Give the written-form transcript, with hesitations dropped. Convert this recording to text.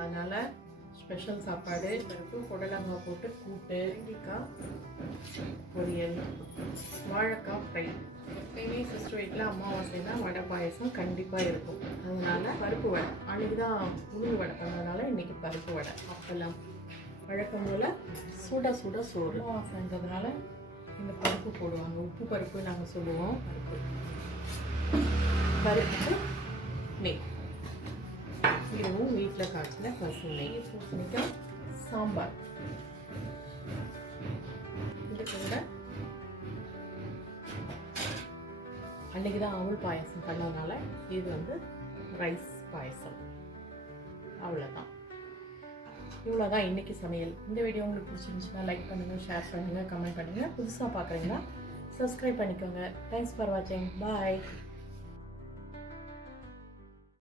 அதனால் ஸ்பெஷல் சாப்பாடு பருப்பு புடலங்காய் போட்டு கூட்டு, வெண்டைக்காய் பொரியல், வாழைக்காய் ஃப்ரை. எப்பயுமே சிஸ்டர் வீட்டில் அமாவாசைனா வடை பாயசம் கண்டிப்பாக இருக்கும். அதனால் பருப்பு வடை, அன்றைக்கி தான் உளுந்து வடை பண்ணதுனால இன்றைக்கி பருப்பு வடை. அப்பெல்லாம் வழக்கம் போல் சுட சுட சோறு. அமாவாசைன்றதுனால இந்த பருப்பு போடுவாங்க, உப்பு பருப்பு நாங்கள் சொல்லுவோம். பருப்புக்கு நெய், இதுவும் வீட்டில் காய்ச்சின பசு நெய். பூசணிக்காய் சாம்பார். இது கூட அன்றைக்கி தான் அவல் பாயசம் பண்ணதுனால இது வந்து ரைஸ் பாயசம். அவ்வளோதான், இவ்வளோதான் இன்றைக்கி சமையல். இந்த வீடியோ உங்களுக்கு பிடிச்சிருந்துச்சுன்னா லைக் பண்ணுங்கள், ஷேர் பண்ணுங்கள், கமெண்ட் பண்ணுங்கள். புதுசாக பார்க்குறீங்கன்னா சப்ஸ்கிரைப் பண்ணிக்கோங்க. தேங்க்ஸ் ஃபார் வாட்சிங். பாய்.